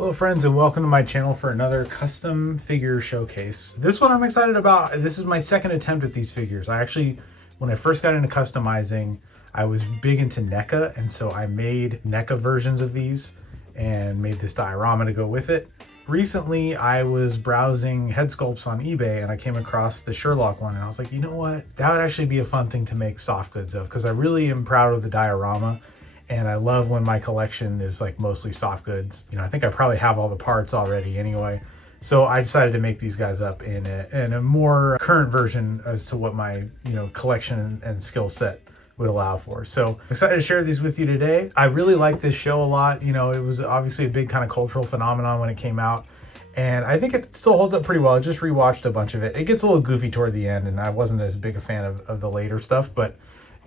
Hello friends, and welcome to my channel for another custom figure showcase. This one I'm excited about. This is my second attempt at these figures. When I first got into customizing, I was big into NECA, and so I made NECA versions of these and made this diorama to go with it. Recently, I was browsing head sculpts on eBay and I came across the Sherlock one, and I was like, you know what? That would actually be a fun thing to make soft goods of, because I really am proud of the diorama. And I love when my collection is like mostly soft goods. You know, I think I probably have all the parts already anyway. So I decided to make these guys up in a more current version as to what my, collection and skill set would allow for. So I'm excited to share these with you today. I really like this show a lot. You know, it was obviously a big kind of cultural phenomenon when it came out. And I think it still holds up pretty well. I just rewatched a bunch of it. It gets a little goofy toward the end, and I wasn't as big a fan of the later stuff. But,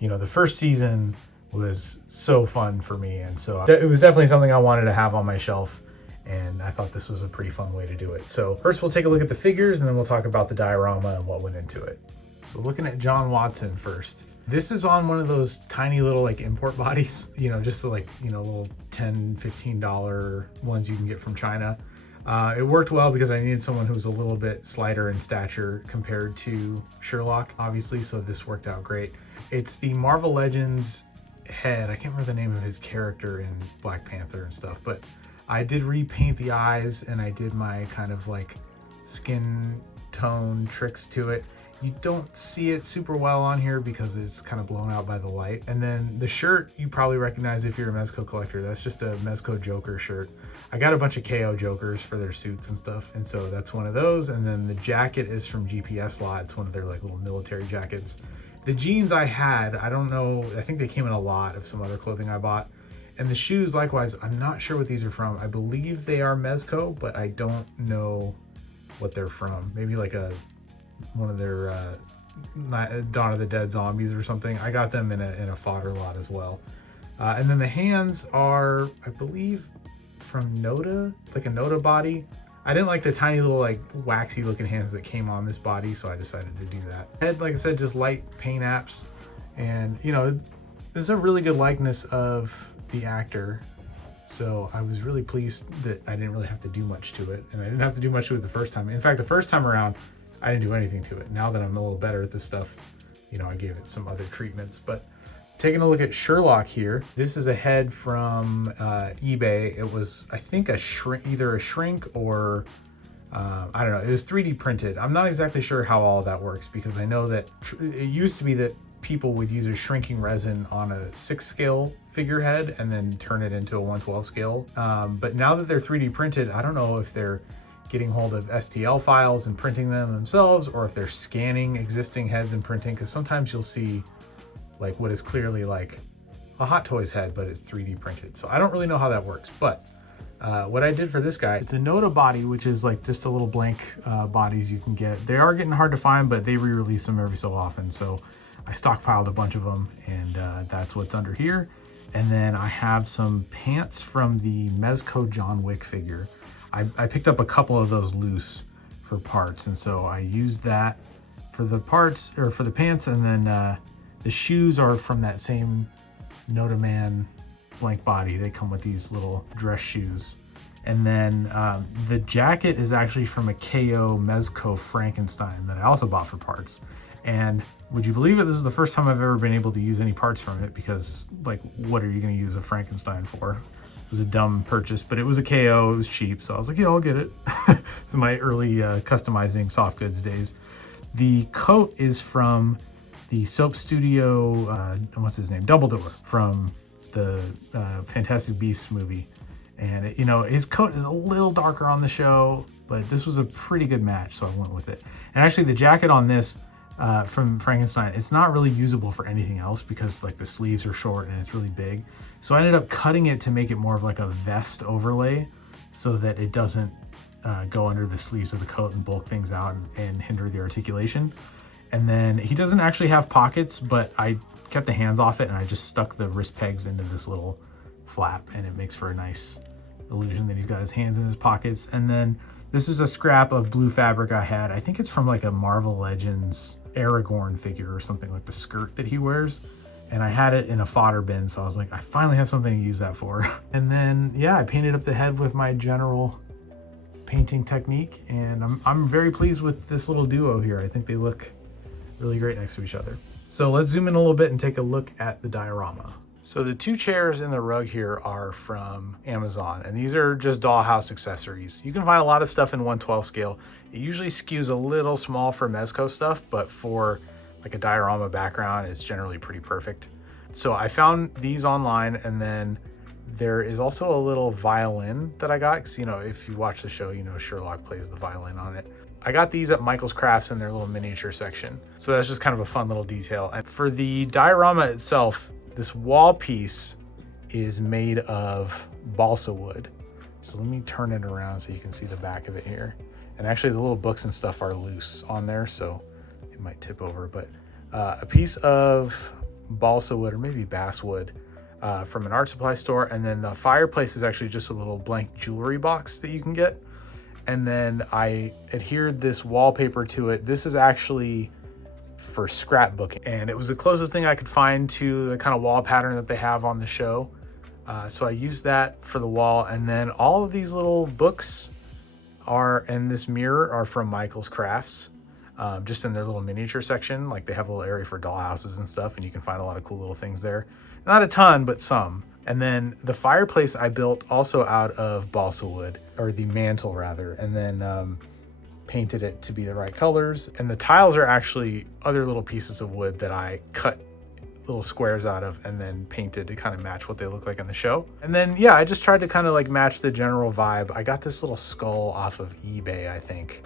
the first season was so fun for me, and so it was definitely something I wanted to have on my shelf, and I thought this was a pretty fun way to do it. So first we'll take a look at the figures, and then we'll talk about the diorama and what went into it. So looking at John Watson first. This is on one of those tiny little like import bodies, just the little $10, $15 ones you can get from China. It worked well because I needed someone who was a little bit slighter in stature compared to Sherlock, obviously, so this worked out great. It's the Marvel Legends head. I can't remember the name of his character in Black Panther and stuff, but I did repaint the eyes and I did my kind of like skin tone tricks to it. You don't see it super well on here because it's kind of blown out by the light. And then the shirt you probably recognize if you're a Mezco collector. That's just a Mezco Joker shirt. I got a bunch of KO Jokers for their suits and stuff, and so that's one of those. And then the jacket is from GPS Lot. It's one of their like little military jackets. The jeans I had, I don't know, I think they came in a lot of some other clothing I bought. And the shoes, likewise, I'm not sure what these are from. I believe they are Mezco, but I don't know what they're from. Maybe like one of their Dawn of the Dead zombies or something. I got them in a fodder lot as well. And then the hands are, I believe, from Noda, like a Noda body. I didn't like the tiny little like waxy looking hands that came on this body, so I decided to do that. Head, like I said, just light paint apps, and this is a really good likeness of the actor, so I was really pleased that I didn't really have to do much to it, and I didn't have to do much to it the first time. In fact, the first time around I didn't do anything to it. Now that I'm a little better at this stuff, I gave it some other treatments. But taking a look at Sherlock here, this is a head from eBay. It was, I think, either a shrink or I don't know. It was 3D printed. I'm not exactly sure how all of that works, because I know that it used to be that people would use a shrinking resin on a 6 scale figurehead and then turn it into a 1/12 scale. But now that they're 3D printed, I don't know if they're getting hold of STL files and printing them themselves, or if they're scanning existing heads and printing, because sometimes you'll see like what is clearly like a Hot Toys head, but it's 3D printed. So I don't really know how that works, but what I did for this guy, it's a Noda body, which is like just a little blank bodies you can get. They are getting hard to find, but they re-release them every so often. So I stockpiled a bunch of them, and that's what's under here. And then I have some pants from the Mezco John Wick figure. I picked up a couple of those loose for parts, and so I used that for the parts, or for the pants, and then the shoes are from that same Noda Man blank body. They come with these little dress shoes. And then the jacket is actually from a KO Mezco Frankenstein that I also bought for parts. And would you believe it, this is the first time I've ever been able to use any parts from it, because like, what are you gonna use a Frankenstein for? It was a dumb purchase, but it was a KO, it was cheap, so I was like, yeah, I'll get it. So my early customizing soft goods days. The coat is from the Soap Studio, what's his name? Dumbledore, from the Fantastic Beasts movie. And his coat is a little darker on the show, but this was a pretty good match, so I went with it. And actually the jacket on this from Frankenstein, it's not really usable for anything else, because like the sleeves are short and it's really big. So I ended up cutting it to make it more of like a vest overlay, so that it doesn't go under the sleeves of the coat and bulk things out and hinder the articulation. And then he doesn't actually have pockets, but I kept the hands off it and I just stuck the wrist pegs into this little flap, and it makes for a nice illusion that he's got his hands in his pockets. And then this is a scrap of blue fabric I had. I think it's from like a Marvel Legends Aragorn figure or something, like the skirt that he wears. and I had it in a fodder bin, so I was like, I finally have something to use that for. And then, yeah, I painted up the head with my general painting technique, and I'm very pleased with this little duo here. I think they look really great next to each other. So let's zoom in a little bit and take a look at the diorama. So the two chairs in the rug here are from Amazon, and these are just dollhouse accessories. You can find a lot of stuff in 1/12 scale. It usually skews a little small for mezco stuff, but for like a diorama background, it's generally pretty perfect. So I found these online, and then there is also a little violin that I got, because, you know, if you watch the show, you know Sherlock plays the violin on it. I got these at Michael's Crafts in their little miniature section. So that's just kind of a fun little detail. And for the diorama itself, this wall piece is made of balsa wood. So let me turn it around so you can see the back of it here. And actually the little books and stuff are loose on there, so it might tip over. But a piece of balsa wood, or maybe basswood, from an art supply store. And then the fireplace is actually just a little blank jewelry box that you can get. And then I adhered this wallpaper to it. This is actually for scrapbooking, and it was the closest thing I could find to the kind of wall pattern that they have on the show. So I used that for the wall, and then all of these little books and this mirror are from Michael's Crafts, just in their little miniature section. Like, they have a little area for dollhouses and stuff, and you can find a lot of cool little things there. Not a ton, but some. And then the fireplace I built also out of balsa wood, or the mantle rather, and then painted it to be the right colors. And the tiles are actually other little pieces of wood that I cut little squares out of and then painted to kind of match what they look like in the show. And then, yeah, I just tried to kind of like match the general vibe. I got this little skull off of eBay, I think.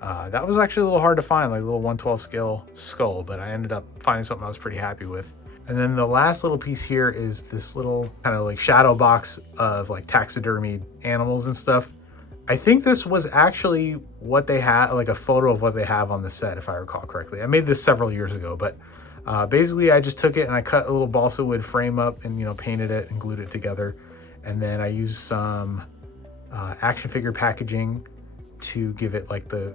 That was actually a little hard to find, like a little 1/12 scale skull, but I ended up finding something I was pretty happy with. And then the last little piece here is this little kind of like shadow box of like taxidermied animals and stuff. I think this was actually what they had, like a photo of what they have on the set, if I recall correctly. I made this several years ago, but basically I just took it and I cut a little balsa wood frame up and, you know, painted it and glued it together. And then I used some action figure packaging to give it like the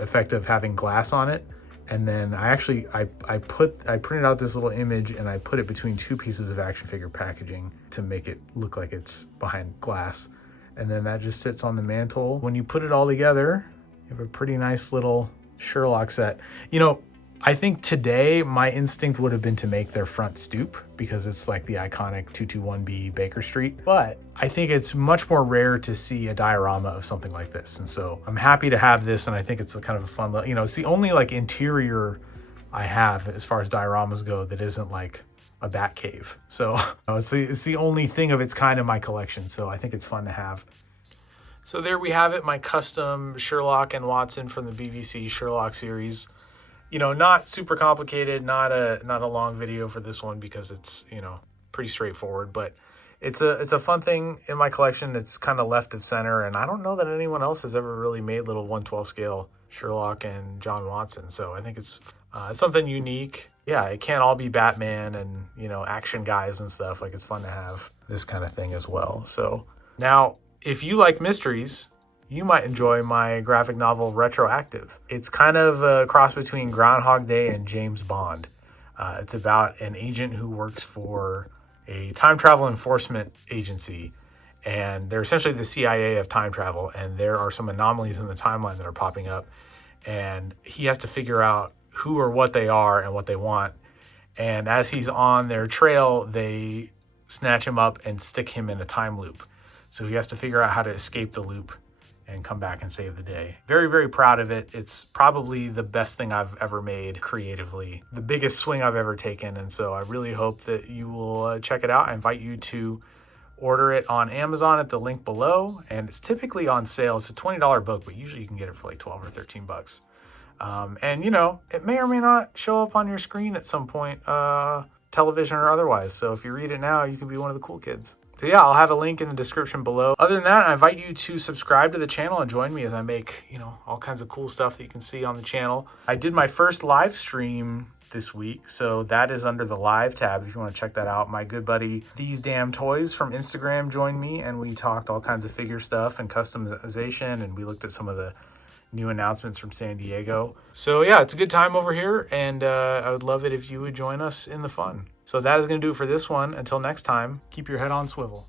effect of having glass on it. And then I printed out this little image and I put it between two pieces of action figure packaging to make it look like it's behind glass. And then that just sits on the mantle. When you put it all together, you have a pretty nice little Sherlock set. You know, I think today my instinct would have been to make their front stoop, because it's like the iconic 221B Baker Street. But I think it's much more rare to see a diorama of something like this. And so I'm happy to have this, and I think it's a kind of a fun, you know, it's the only like interior I have as far as dioramas go that isn't like a bat cave. So it's the only thing of its kind in my collection. So I think it's fun to have. So there we have it, my custom Sherlock and Watson from the BBC Sherlock series. You know, not super complicated, not a long video for this one, because it's, you know, pretty straightforward, but it's a fun thing in my collection that's kind of left of center. And I don't know that anyone else has ever really made little 1/12 scale Sherlock and John Watson. So I think it's something unique. Yeah, it can't all be Batman and, you know, action guys and stuff. Like, it's fun to have this kind of thing as well. So now, if you like mysteries, you might enjoy my graphic novel Retroactive. It's kind of a cross between Groundhog Day and James Bond. It's about an agent who works for a time travel enforcement agency, and they're essentially the CIA of time travel, and there are some anomalies in the timeline that are popping up, and he has to figure out who or what they are and what they want. And as he's on their trail, they snatch him up and stick him in a time loop. So he has to figure out how to escape the loop and come back and save the day. Very, very proud of it. It's probably the best thing I've ever made creatively, the biggest swing I've ever taken. And so I really hope that you will check it out. I invite you to order it on Amazon at the link below. And it's typically on sale. It's a $20 book, but usually you can get it for like 12 or 13 bucks. And you know, it may or may not show up on your screen at some point, television or otherwise. So if you read it now, you can be one of the cool kids. So yeah, I'll have a link in the description below. Other than that, I invite you to subscribe to the channel and join me as I make, you know, all kinds of cool stuff that you can see on the channel. I did my first live stream this week, so that is under the live tab if you want to check that out. My good buddy These Damn Toys from Instagram joined me, and we talked all kinds of figure stuff and customization, and we looked at some of the new announcements from San Diego. So yeah, it's a good time over here, and I would love it if you would join us in the fun. So that is going to do it for this one. Until next time, keep your head on swivel.